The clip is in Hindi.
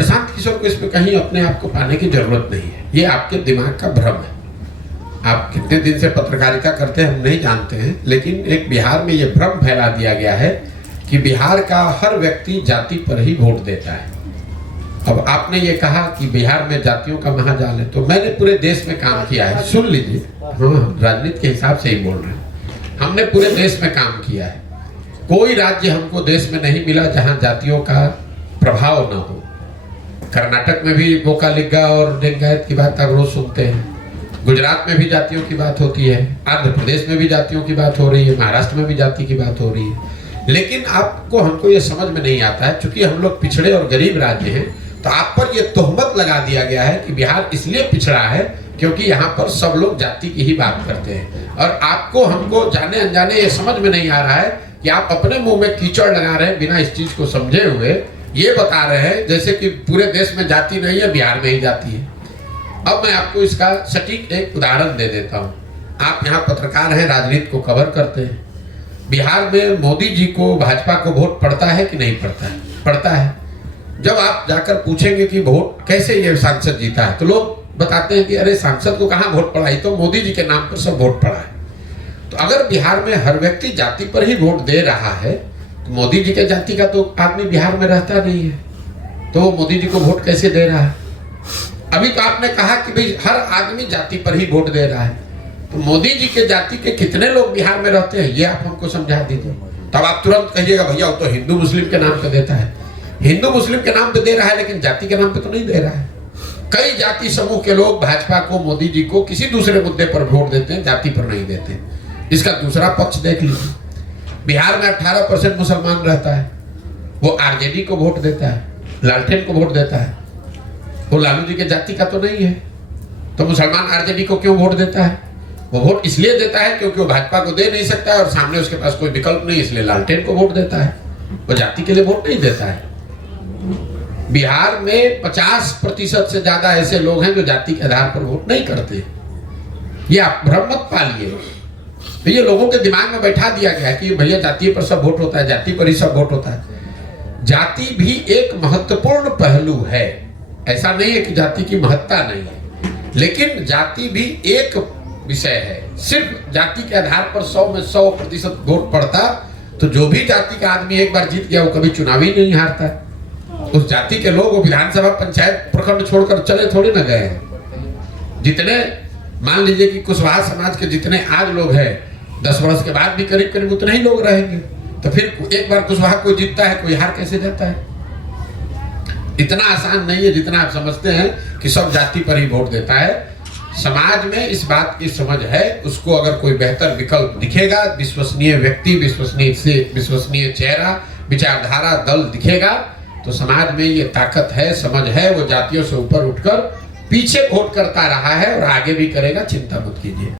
प्रशांत किशोर को इसमें कहीं अपने आप को पाने की जरूरत नहीं है, ये आपके दिमाग का भ्रम है। आप कितने दिन से पत्रकारिता करते हैं हम नहीं जानते हैं, लेकिन एक बिहार में ये भ्रम फैला दिया गया है कि बिहार का हर व्यक्ति जाति पर ही वोट देता है। अब आपने ये कहा कि बिहार में जातियों का महाजाल है, तो मैंने पूरे देश में काम किया है, सुन लीजिए। हाँ, राजनीति के हिसाब से ही बोल रहे हैं। हमने पूरे देश में काम किया है। कोई राज्य हमको देश में नहीं मिला जहां जातियों का प्रभाव न हो। कर्नाटक में भी वोकालिगा और लिंगायत की बात आप रोज सुनते हैं, गुजरात में भी जातियों की बात होती है, आंध्र प्रदेश में भी जातियों की बात हो रही है, महाराष्ट्र में भी जाति की बात हो रही है। लेकिन आपको हमको ये समझ में नहीं आता है, चूंकि हम लोग पिछड़े और गरीब राज्य हैं, तो आप पर यह तोहमत लगा दिया गया है कि बिहार इसलिए पिछड़ा है क्योंकि यहाँ पर सब लोग जाति की ही बात करते हैं। और आपको हमको जाने अनजाने ये समझ में नहीं आ रहा है कि आप अपने मुंह में कीचड़ लगा रहे हैं बिना इस चीज को समझे हुए। ये बता रहे हैं जैसे कि पूरे देश में जाति नहीं है, बिहार में ही जाति है। अब मैं आपको इसका सटीक एक उदाहरण दे देता हूँ। आप यहाँ पत्रकार हैं, राजनीति को कवर करते हैं। बिहार में मोदी जी को, भाजपा को वोट पड़ता है कि नहीं पड़ता है? पड़ता है। जब आप जाकर पूछेंगे कि वोट कैसे ये सांसद जीता है, तो लोग बताते हैं कि अरे सांसद को कहाँ वोट पड़ा, तो मोदी जी के नाम पर सब वोट पड़ा है। तो अगर बिहार में हर व्यक्ति जाति पर ही वोट दे रहा है, तो मोदी जी के जाति का तो आदमी बिहार में रहता नहीं है, तो वो मोदी जी को वोट कैसे दे रहा है? अभी तो आपने कहा कि भाई हर आदमी जाति पर ही वोट दे रहा है, तो मोदी जी के जाति के कितने लोग बिहार में रहते हैं, ये आप हमको समझा दीजिए। तब आप तुरंत कहिएगा भैया वो तो हिंदू मुस्लिम के नाम पे देता है। हिंदू मुस्लिम के नाम पे दे रहा है, लेकिन जाति के नाम पे तो नहीं दे रहा है। कई जाति समूह के लोग भाजपा को, मोदी जी को किसी दूसरे मुद्दे पर वोट देते हैं, जाति पर नहीं देते। इसका दूसरा पक्ष देख लीजिए। बिहार में 18% मुसलमान रहता है, वो आरजेडी को वोट देता है, लालटेन को वोट देता है। वो लालू जी के जाति का तो नहीं है, तो मुसलमान आरजेडी को क्यों वोट देता है? वो वोट इसलिए देता है क्योंकि वो भाजपा को दे नहीं सकता है और सामने उसके पास कोई विकल्प नहीं, इसलिए लालटेन को वोट देता है। वो जाति के लिए वोट नहीं देता है। बिहार में 50% से ज्यादा ऐसे लोग हैं जो जाति के आधार पर वोट नहीं करते। ये आप भ्रम मत पालिए। तो ये लोगों के दिमाग में बैठा दिया गया है कि भैया जाति पर सब वोट होता है, जाति पर ही सब वोट होता है। जाति भी एक महत्वपूर्ण पहलू है, ऐसा नहीं है कि जाति की महत्ता नहीं है, लेकिन जाति भी एक विषय है। सिर्फ जाति के आधार पर 100 में 100% वोट पड़ता तो जो भी जाति का आदमी एक बार जीत गया वो कभी चुनाव ही नहीं हारता। उस जाति के लोग वो विधानसभा, पंचायत, प्रखंड छोड़कर चले थोड़ी ना गए हैं। जितने मान लीजिए कि कुशवाहा समाज के जितने आज लोग हैं, 10 वर्ष के बाद भी करीब करीब उतने ही लोग रहेंगे। तो फिर एक बार कुशवाहा कोई जीतता है, कोई हार कैसे जाता है? इतना आसान नहीं है जितना आप समझते हैं कि सब जाति पर ही वोट देता है। समाज में इस बात की समझ है, उसको अगर कोई बेहतर विकल्प दिखेगा, विश्वसनीय व्यक्ति, विश्वसनीय चेहरा, विचारधारा, दल दिखेगा, तो समाज में ये ताकत है, समझ है। वो जातियों से ऊपर उठकर पीछे वोट करता रहा है और आगे भी करेगा, चिंता मत कीजिए।